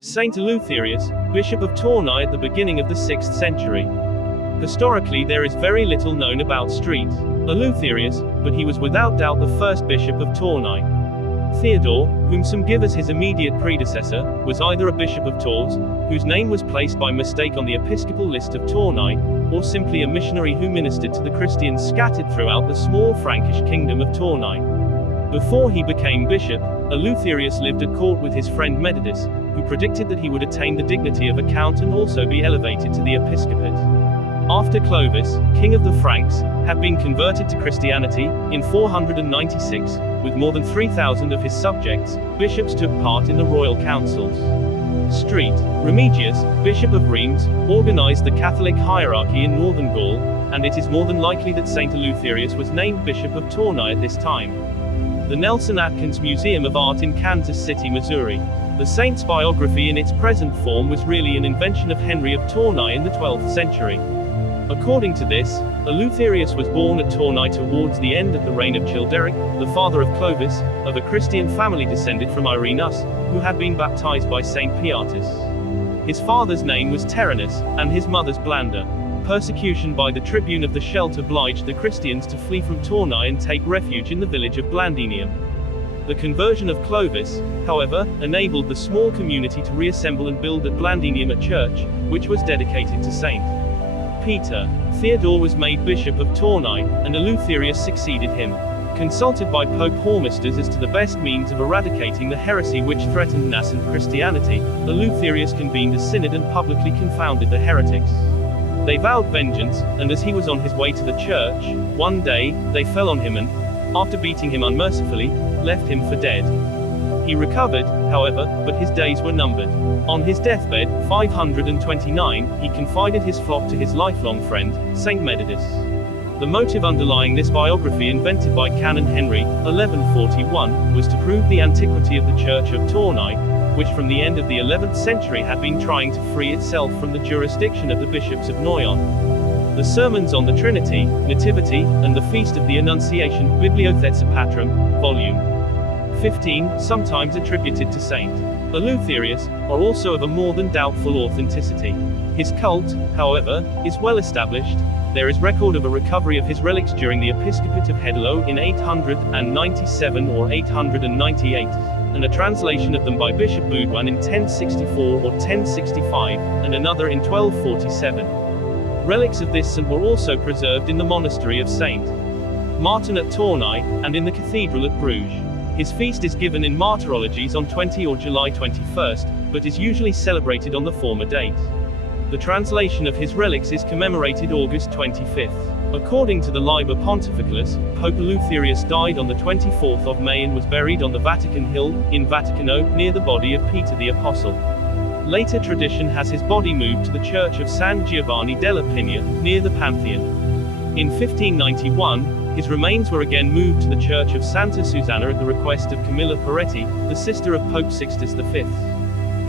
Saint Eleutherius, Bishop of Tournai at the beginning of the 6th century. Historically there is very little known about St. Eleutherius, but he was without doubt the first bishop of Tournai. Theodore, whom some give as his immediate predecessor, was either a bishop of Tours, whose name was placed by mistake on the episcopal list of Tournai, or simply a missionary who ministered to the Christians scattered throughout the small Frankish kingdom of Tournai. Before he became bishop, Eleutherius lived at court with his friend Methodus, who predicted that he would attain the dignity of a count and also be elevated to the episcopate. After Clovis, king of the Franks, had been converted to Christianity, in 496, with more than 3,000 of his subjects, bishops took part in the royal councils. St. Remigius, bishop of Reims, organized the Catholic hierarchy in northern Gaul, and it is more than likely that Saint Eleutherius was named bishop of Tournai at this time. The Nelson Atkins Museum of Art in Kansas City, Missouri. The saint's biography in its present form was really an invention of Henry of Tournai in the 12th century. According to this, Eleutherius was born at Tournai towards the end of the reign of Childeric, the father of Clovis, of a Christian family descended from Irenus, who had been baptized by Saint Pietus. His father's name was Terranus, and his mother's Blanda. Persecution by the tribune of the Scheldt obliged the Christians to flee from Tournai and take refuge in the village of Blandinium. The conversion of Clovis, however, enabled the small community to reassemble and build at Blandinium a church, which was dedicated to Saint Peter. Theodore was made bishop of Tournai, and Eleutherius succeeded him. Consulted by Pope Hormisdas as to the best means of eradicating the heresy which threatened nascent Christianity, Eleutherius convened a synod and publicly confounded the heretics. They vowed vengeance, and as he was on his way to the church, one day, they fell on him and, after beating him unmercifully, left him for dead. He recovered, however, but his days were numbered. On his deathbed, 529, he confided his flock to his lifelong friend, Saint Methodus. The motive underlying this biography invented by Canon Henry, 1141, was to prove the antiquity of the Church of Tournai, which from the end of the 11th century had been trying to free itself from the jurisdiction of the bishops of Noyon. The sermons on the Trinity, Nativity, and the Feast of the Annunciation, Bibliotheca Patrum, Volume 15, sometimes attributed to Saint Eleutherius, are also of a more than doubtful authenticity. His cult, however, is well established. There is record of a recovery of his relics during the episcopate of Hedelo in 897 or 898, and a translation of them by Bishop Boudouin in 1064 or 1065, and another in 1247. Relics of this saint were also preserved in the monastery of Saint Martin at Tournai, and in the cathedral at Bruges. His feast is given in martyrologies on 20 or July 21st, but is usually celebrated on the former date. The translation of his relics is commemorated August 25th. According to the Liber Pontificalis, Pope Eleutherius died on the 24th of May and was buried on the Vatican Hill, in Vaticano, near the body of Peter the Apostle. Later tradition has his body moved to the church of San Giovanni della Pigna, near the Pantheon. In 1591, his remains were again moved to the church of Santa Susanna at the request of Camilla Peretti, the sister of Pope Sixtus V.